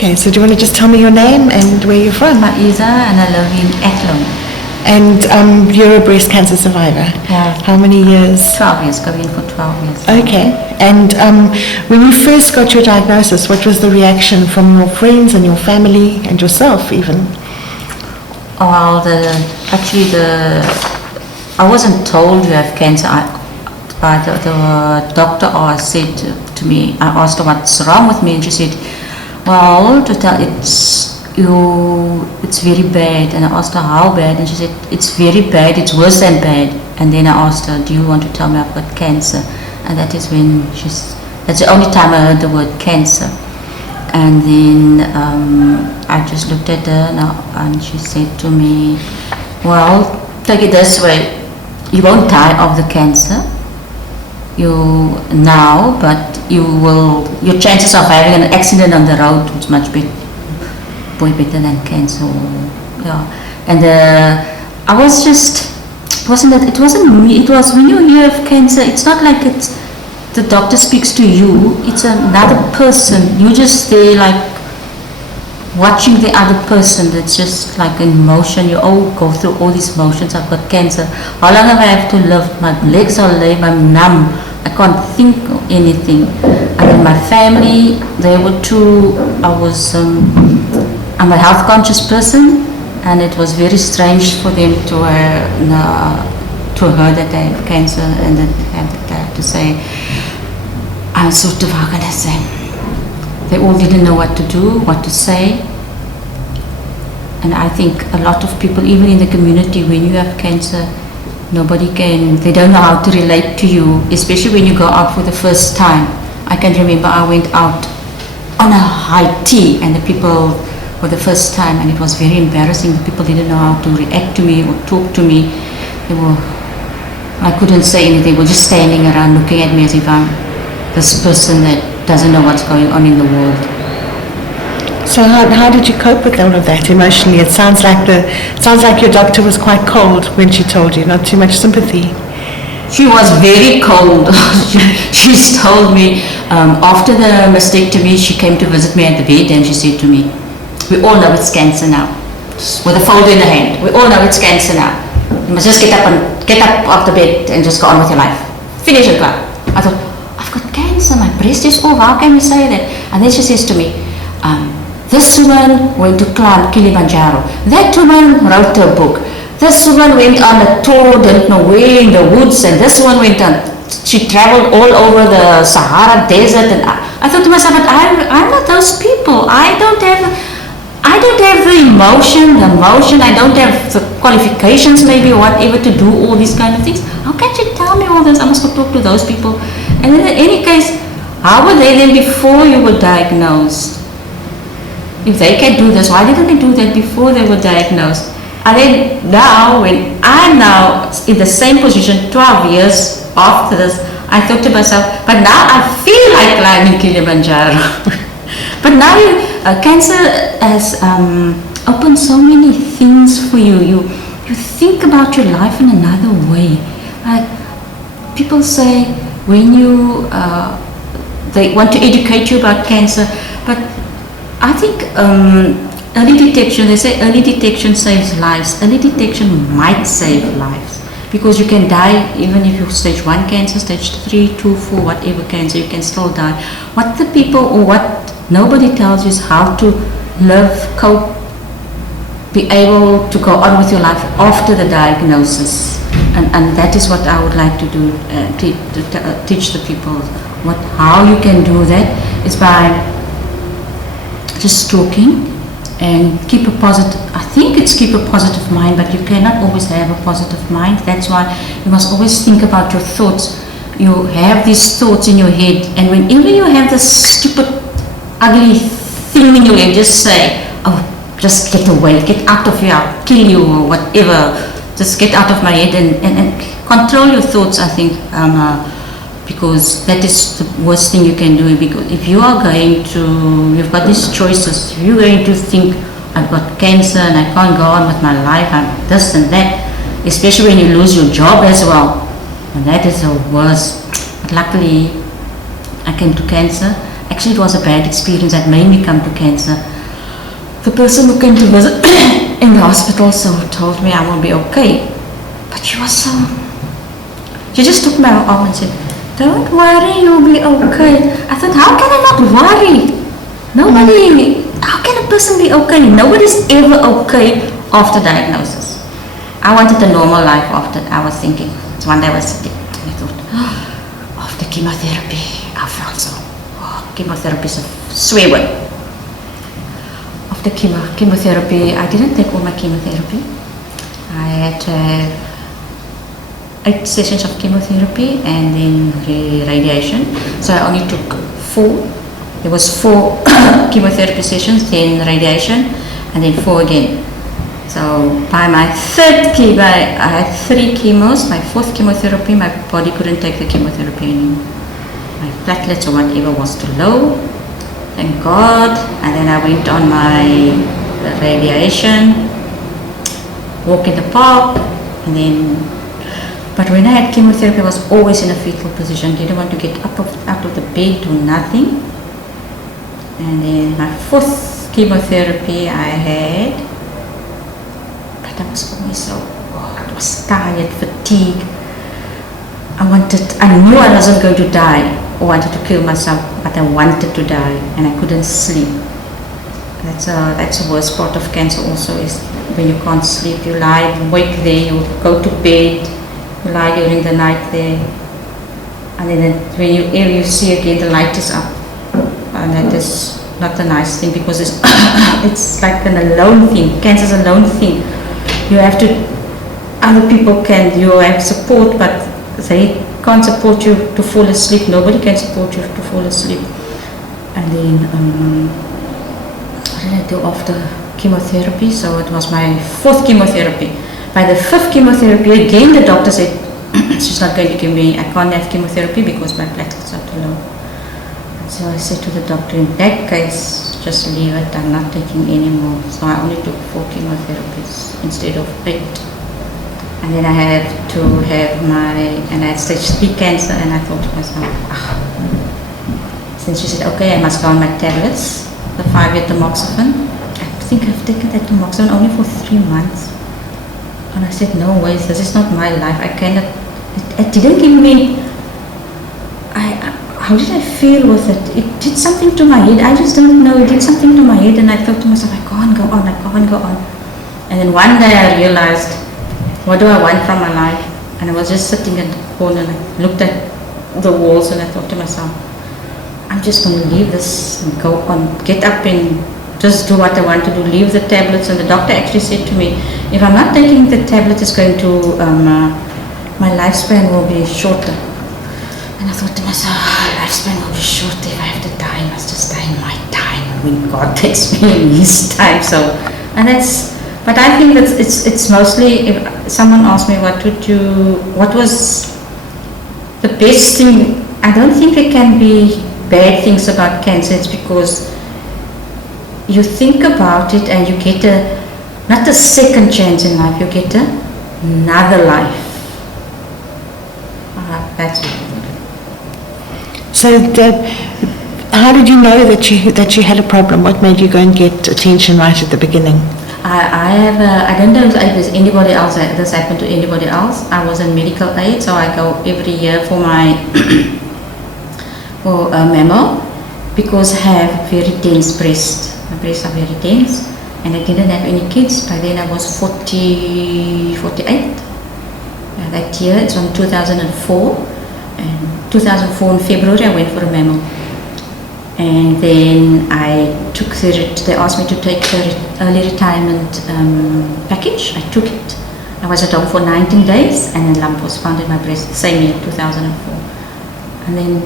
Okay, so do you want to just tell me your name and where you're from? Faieza, and I live in Athlone. And you're a breast cancer survivor. Yeah. How many years? 12 years, going for 12 years. Okay. And when you first got your diagnosis, what was the reaction from your friends and your family and yourself even? Well, I wasn't told you have cancer. But the doctor said to me, I asked her what's wrong with me, and she said, well, it's very bad. And I asked her how bad, and she said, it's very bad, it's worse than bad. And then I asked her, do you want to tell me I've got cancer? And that is when that's the only time I heard the word cancer. And then I just looked at her and she said to me, well, take it this way, you won't die of the cancer but your chances of having an accident on the road is much better than cancer. Yeah. And I was just, it wasn't me, it was when you hear of cancer, it's not like the doctor speaks to you, it's another person. You just stay like watching the other person. That's just like an emotion. You all go through all these emotions. I've got cancer. How long have I have to live? My legs are lame, I'm numb. I can't think of anything. And in my family, they were too, I'm a health conscious person, and it was very strange for them to hear that they have cancer and that they have to say, I'm sort of, how can I say, they all didn't know what to do, what to say. And I think a lot of people, even in the community, when you have cancer, they don't know how to relate to you, especially when you go out for the first time. I can remember I went out on a high tea and the people for the first time, and it was very embarrassing. The people didn't know how to react to me or talk to me. I couldn't say anything. They were just standing around looking at me as if I'm this person that doesn't know what's going on in the world. So how did you cope with all of that emotionally? It sounds like your doctor was quite cold when she told you, not too much sympathy. She was very cold. She told me after the mastectomy, she came to visit me at the bed and she said to me, we all know it's cancer now. With a folder in the hand, we all know it's cancer now. You must just get up off the bed and just go on with your life. Finish it, club. I thought, I've got cancer, my breast is off, how can you say that? And then she says to me, this woman went to climb Kilimanjaro. That woman wrote a book. This woman went on a tour, didn't know where in the woods, and this one went on, she traveled all over the Sahara Desert. And I thought to myself, but I'm not those people. I don't have the emotion, I don't have the qualifications maybe or whatever to do all these kind of things. How can she tell me all this? I must go talk to those people. And in any case, how were they then before you were diagnosed? If they can do this, why didn't they do that before they were diagnosed? And then now, when I'm now in the same position 12 years after this, I thought to myself, but now I feel like climbing Kilimanjaro. But now cancer has opened so many things for you. You think about your life in another way. Like people say, when they want to educate you about cancer, but I think early detection, they say early detection saves lives. Early detection might save lives because you can die even if you're stage 1 cancer, stage 3, 2, 4, whatever cancer, you can still die. What the people or what nobody tells you is how to live, cope, be able to go on with your life after the diagnosis. And that is what I would like to do, teach the people. How you can do that is by just talking and keep a positive, I think it's keep a positive mind, but you cannot always have a positive mind. That's why you must always think about your thoughts. You have these thoughts in your head, and whenever you have this stupid, ugly thing in your head, just say, oh, just get away, get out of here, I'll kill you or whatever. Just get out of my head and control your thoughts, I think. Because that is the worst thing you can do. Because if you are going to, you've got these choices, if you're going to think, I've got cancer and I can't go on with my life, I'm this and that, especially when you lose your job as well, and that is the worst. But luckily, I came to cancer. Actually, it was a bad experience that made me come to cancer. the person who came to visit in the hospital so told me I will be okay. But she was so... She just took my arm and said, don't worry, you'll be okay. I thought, how can I not worry? Nobody... How can a person be okay? Nobody's ever okay after diagnosis. I wanted a normal life after. I was thinking, so one day I was sitting and I thought, after chemotherapy, I felt so... chemotherapy is a swear word. After chemotherapy, I didn't take all my chemotherapy. I had to have 8 sessions of chemotherapy and then radiation. So I only took 4. There was 4 chemotherapy sessions, then radiation, and then 4 again. So by my 3rd chemo, I had 3 chemos. My 4th chemotherapy, my body couldn't take the chemotherapy anymore. My platelets or whatever was too low. Thank God. And then I went on my radiation, walk in the park, and then... But when I had chemotherapy, I was always in a fetal position. Didn't want to get out of the bed, do nothing. And then my 4th chemotherapy I had, but I was always so, I was tired, fatigued. I knew I wasn't going to die or wanted to kill myself, but I wanted to die and I couldn't sleep. That's the worst part of cancer also, is when you can't sleep. You lie awake there, you go to bed, you lie during the night there, and then when you see again the light is up. And that is not a nice thing, because it's it's like an alone thing. Cancer is a alone thing. You have to, other people you have support, but they can't support you to fall asleep. Nobody can support you to fall asleep. And then what did I do after chemotherapy? So it was my 4th chemotherapy. By the 5th chemotherapy, again the doctor said, she's not going to give me, I can't have chemotherapy because my platelets are too low. So I said to the doctor, in that case, just leave it, I'm not taking any more. So I only took 4 chemotherapies instead of 8. And then I had to have and I had stage 3 cancer, and I thought to myself, since she said, okay, I must go on my tablets, the 5-year tamoxifen. I think I've taken that tamoxifen only for 3 months. And I said, no ways, this is not my life. I cannot, it didn't give me, how did I feel with it? It did something to my head. I just don't know. It did something to my head, and I thought to myself, I can't go on, I can't go on. And then one day I realized, what do I want from my life? And I was just sitting in the corner and I looked at the walls and I thought to myself, I'm just going to leave this and go on, get up and just do what I want to do, leave the tablets. And the doctor actually said to me, if I'm not taking the tablet, it's going to, my lifespan will be shorter. And I thought to myself, lifespan will be short. If I have to die, I must just die in my time. When God takes me in His time. So, and that's. But I think that it's mostly. If someone asked me, what was the best thing? I don't think there can be bad things about cancer. It's because you think about it and you get not a second chance in life. You get another life. That's it. So, how did you know that you had a problem? What made you go and get attention right at the beginning? I don't know if there's anybody else, this happened to anybody else. I was in medical aid, so I go every year for my for a mammo, because I have very dense breast. My breasts are very dense, and I didn't have any kids. By then I was 48. That year, it's from 2004. And 2004 in February, I went for a mammo. And then they asked me to take the early retirement package. I took it. I was at home for 19 days, and a lump was found in my breast the same year, 2004. And then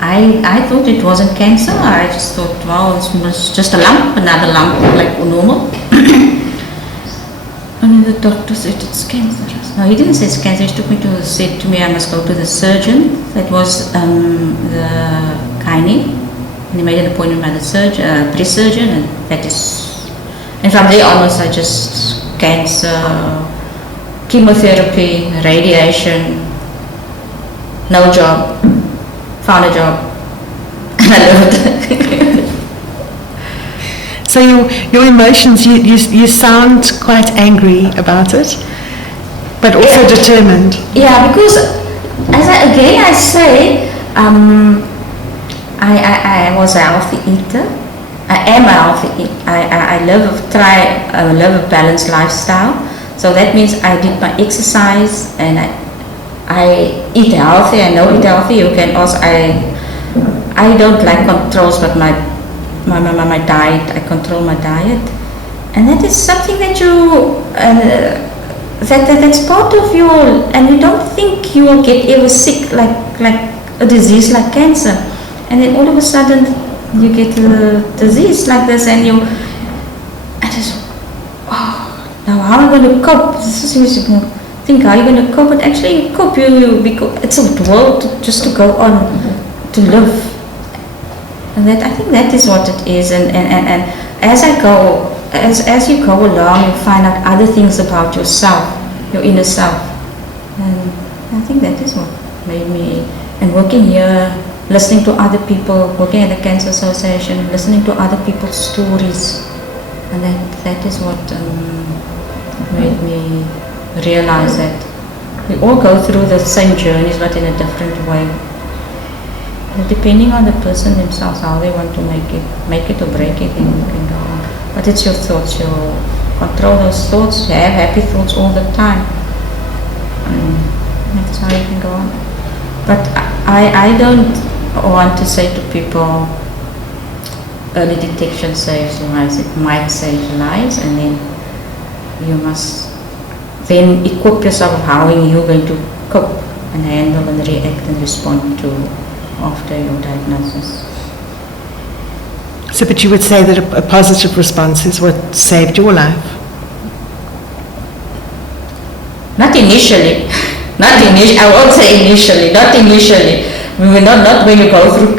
I thought it wasn't cancer. I just thought, well, it was just a lump, another lump, like normal. And then the doctor said it's cancer. No, he didn't say it's cancer. He said to me I must go to the surgeon. That was the gynae. And he made an appointment by the breast surgeon, and that is. And from there onwards, I just cancer, chemotherapy, radiation, no job, found a job, and I lived. So So your emotions, you sound quite angry about it, but also determined. Yeah, because I say, I was a healthy eater. I am a healthy eater. I live a balanced lifestyle. So that means I did my exercise and I eat healthy. I know eat healthy. You can also I don't like controls, but my diet. I control my diet, and that is something that you. That's part of your, and you don't think you will get ever sick like a disease like cancer, and then all of a sudden you get a disease like this, and I just, now how am I going to cope? This is think how you're going to cope, but actually you cope. Because it's a world just to go on to live, and I think that is what it is, and as I go. As you go along, you find out other things about yourself, your inner self, and I think that is what made me. And working here, listening to other people, working at the Cancer Association, listening to other people's stories, and that is what made me realize that we all go through the same journeys, but in a different way. And depending on the person themselves, how they want to make it or break it, then you can go on. But it's your thoughts, you control those thoughts, have happy thoughts all the time. That's how you can go on. But I don't want to say to people, early detection saves lives. It might save lives, and then you must then equip yourself of how you're going to cope and handle and react and respond to after your diagnosis. So, but you would say that a positive response is what saved your life? Not initially. I won't say initially. Not initially. We were not when you go through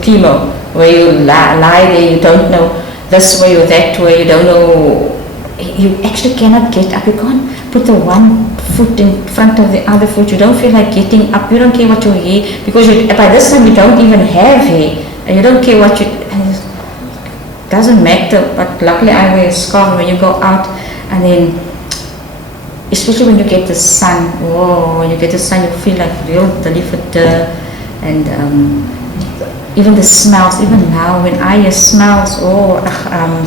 chemo, where you lie there, you don't know this way or that way, you don't know. You actually cannot get up. You can't put the one foot in front of the other foot. You don't feel like getting up. You don't care what your hair, because by this time you don't even have hair, and you don't care what you. Doesn't matter, but luckily I wear a scarf when you go out, and then especially when you get the sun, when you get the sun you feel like real delivered, and even the smells, even now when I hear smells,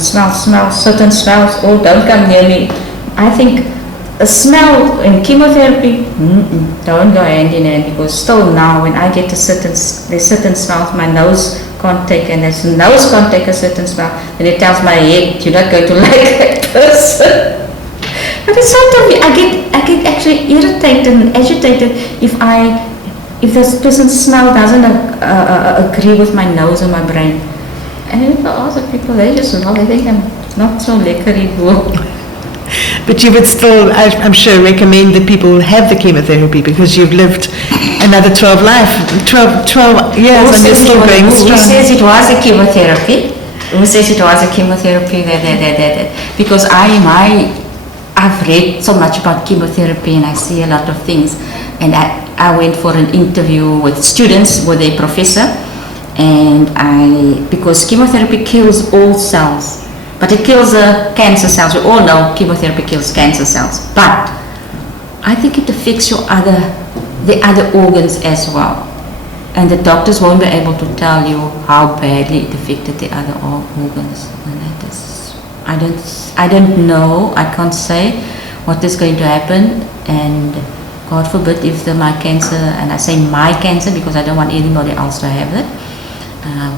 smells, certain smells, don't come near me. I think a smell in chemotherapy, don't go hand in hand, because still now when I get there's certain smells my nose can't take, and as nose can't take a certain smell, then it tells my head, you're not going to like that person. But sometimes I get actually irritated and agitated if this person's smell doesn't agree with my nose or my brain. And if I ask the people, they just love it. They think I'm not so lekkere boel. But you would still, I'm sure, recommend that people have the chemotherapy, because you've lived another 12 years and you're still going strong. Who says it was a chemotherapy? Who says it was a chemotherapy? Because I've read so much about chemotherapy and I see a lot of things. And I went for an interview with students, with a professor, and because chemotherapy kills all cells, but it kills cancer cells. We all know chemotherapy kills cancer cells, but I think it affects the other organs as well. And the doctors won't be able to tell you how badly it affected the other organs. And that is, I don't know, I can't say what is going to happen, and God forbid if my cancer, and I say my cancer because I don't want anybody else to have it,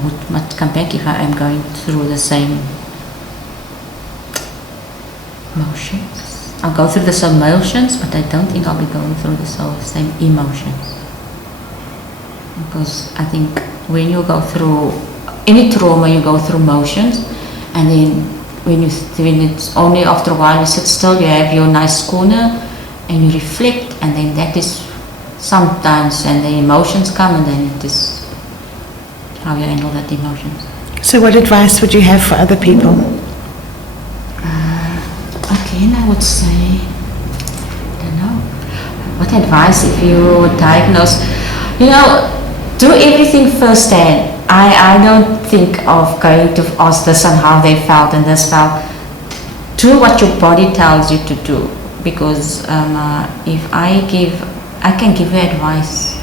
would come back if I am going through the same motions. I'll go through the same motions, but I don't think I'll be going through the same emotions. Because I think when you go through any trauma, you go through motions, and then when it's only after a while you sit still, you have your nice corner, and you reflect, and then that is sometimes, and the emotions come, and then it is how you handle that emotions. So what advice would you have for other people? Again, I would say, I don't know, what advice if you were diagnosed, do everything firsthand. I don't think of going to ask this and how they felt and this felt. Do what your body tells you to do, because if I can give you advice,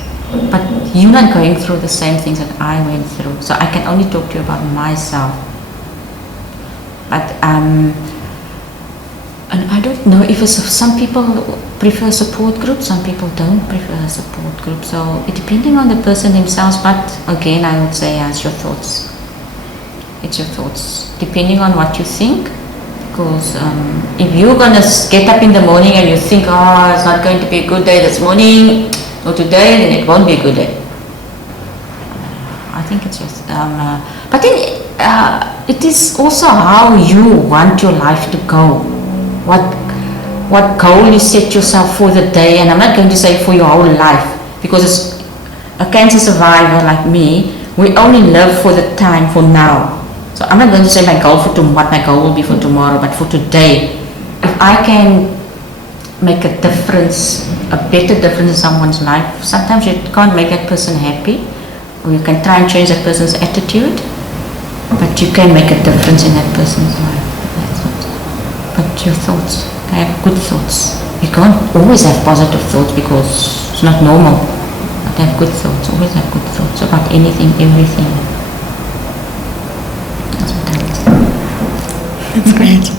but you're not going through the same things that I went through, so I can only talk to you about myself. But and I don't know if some people prefer support groups, some people don't prefer a support group. So it depending on the person themselves. But again, I would say, it's your thoughts. It's your thoughts, depending on what you think. Because if you're gonna get up in the morning and you think, oh, it's not going to be a good day this morning or today, then it won't be a good day. I think it's just. But then it is also how you want your life to go. What goal you set yourself for the day, and I'm not going to say for your whole life, because it's a cancer survivor like me, we only live for the time, for now. So I'm not going to say my goal for what my goal will be for tomorrow, but for today. If I can make a difference, a better difference in someone's life, sometimes you can't make that person happy, or you can try and change that person's attitude, but you can make a difference in that person's life. But your thoughts, have good thoughts. You can't always have positive thoughts because it's not normal. But have good thoughts, always have good thoughts about anything, everything. That's what I would say. That's great.